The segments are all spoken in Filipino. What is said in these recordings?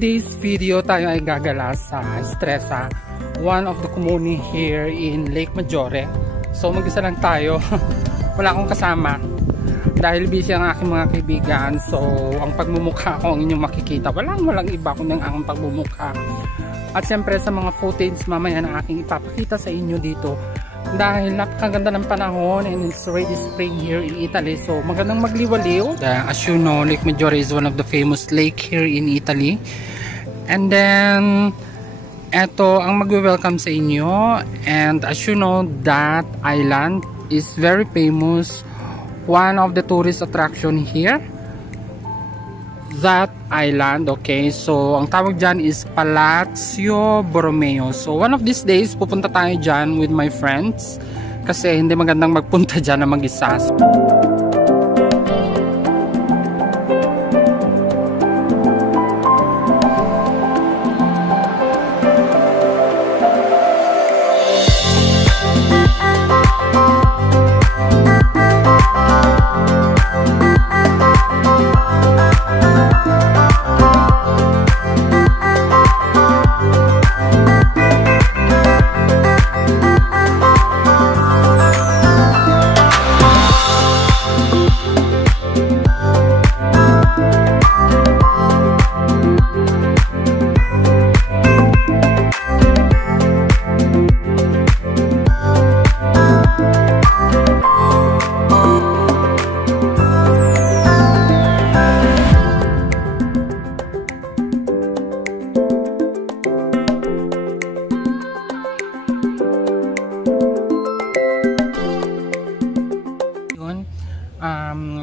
today's video, tayo ay gagala sa Stresa, one of the commune here in Lake Maggiore. So mag-isa lang tayo. Wala akong kasama dahil busy ang aking mga kaibigan. So ang pagmumukha ko ang inyong makikita, walang iba kundi ang pagmumukha. At siyempre sa mga footage mamaya na aking ipapakita sa inyo dito, dahil napakaganda ng panahon and it's already spring here in Italy, so magandang magliwaliw. As you know, Lake Maggiore is one of the famous lake here in Italy. And then eto ang magwe-welcome sa inyo. And as you know, that island is very famous, one of the tourist attraction here, that island. Okay, so ang tawag dyan is Palazzo Borromeo. So one of these days pupunta tayo dyan with my friends kasi hindi magandang magpunta dyan na mag-isa.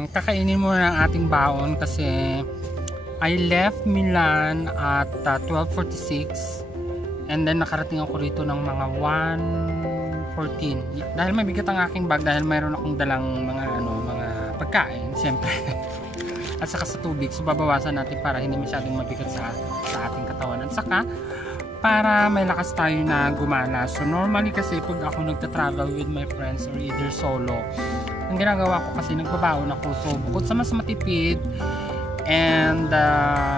Kakainin muna ang ating baon kasi I left Milan at 12:46 and then nakarating ako rito ng mga 1:14 dahil mabigat ang aking bag dahil mayroon akong dalang mga pagkain siyempre at saka sa tubig, so babawasan natin para hindi masyadong mabigat sa ating katawan at saka para may lakas tayo na gumala. So normally kasi pag ako nagta-travel with my friends or either solo, ang ginagawa ko kasi nagbabaon ako, so bukod sa mas matipid and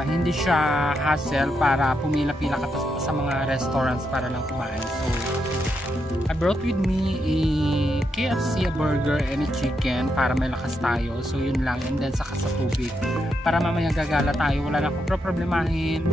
hindi siya hassle para pumila-pila ka sa mga restaurants para lang kumain. So I brought with me a KFC, a burger and a chicken para may lakas tayo. So yun lang, and then saka sa tubig para mamaya gagala tayo, wala na akong problemahin.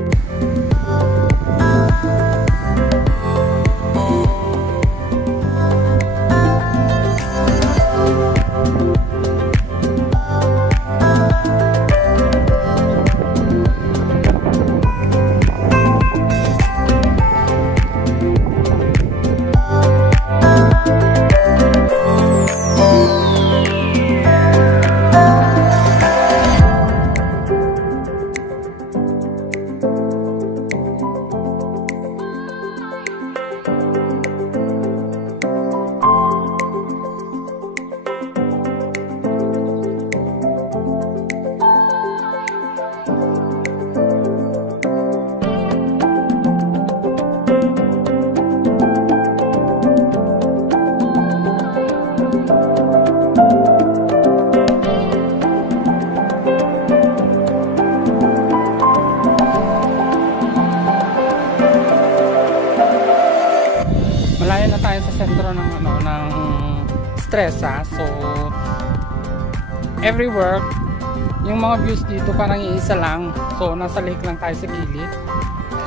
Sentro ng Stresa. So everywhere yung mga views dito parang iisa lang, so nasa lake lang tayo sa gilid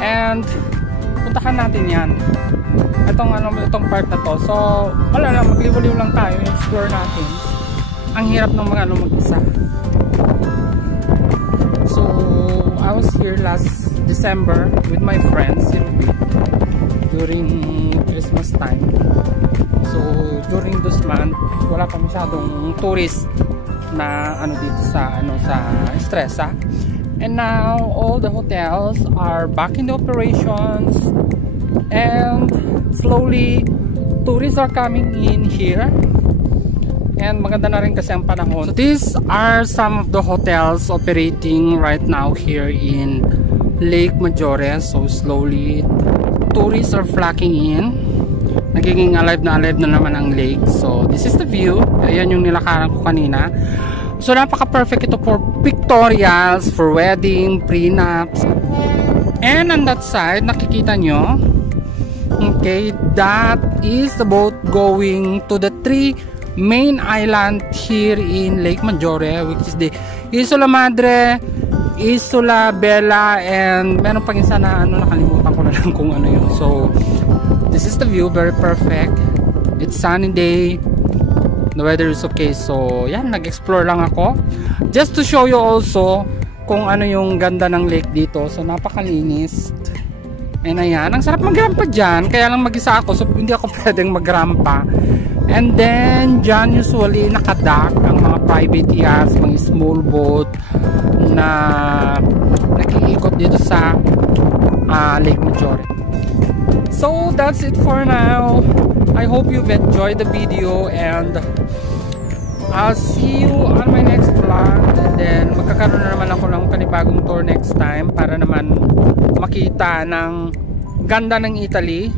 and puntahan natin yan itong part na to. So wala lang, magliwaliw lang tayo, explore natin. Ang hirap ng mga mag-isa. So I was here last December with my friends during Christmas time. So during this month wala pa masyadong tourist na dito sa Stresa. And now all the hotels are back in the operations and slowly tourists are coming in here. And maganda na rin kasi ang panahon. So these are some of the hotels operating right now here in Lake Maggiore. So slowly tourists are flocking in. Nagiging alive na naman ang lake. So this is the view. Ayan yung nilakaran ko kanina. So napaka perfect ito for pictorials, for wedding, prenups. And on that side, nakikita nyo, okay, that is the boat going to the 3 main island here in Lake Maggiore, which is the Isola Madre, Isola Bella, and meron pang isa na ano, nakalimutan ko na lang kung ano yun. So this is the view, very perfect. It's sunny day, the weather is okay. So yan, nag-explore lang ako just to show you also kung ano yung ganda ng lake dito. So napakalinis. And ayan, ang sarap magrampa dyan. Kaya lang mag-isa ako, so hindi ako pwedeng magrampa. And then dyan usually nakadock ang mga private yachts, mga small boat na nakiikot dito sa Lake Maggiore. So that's it for now. I hope you've enjoyed the video, and I'll see you on my next vlog. And then magkakaroon na naman ako ng panibagong tour next time para naman makita ng ganda ng Italy,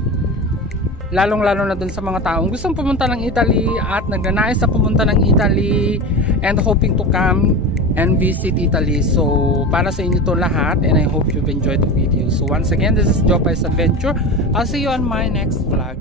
lalong lalo na dun sa mga taong gustong pumunta ng Italy at nagnanais na pumunta ng Italy and hoping to come and visit Italy. So para sa inyo to lahat, and I hope you've enjoyed the video. So once again, this is Jopay's Adventure. I'll see you on my next vlog.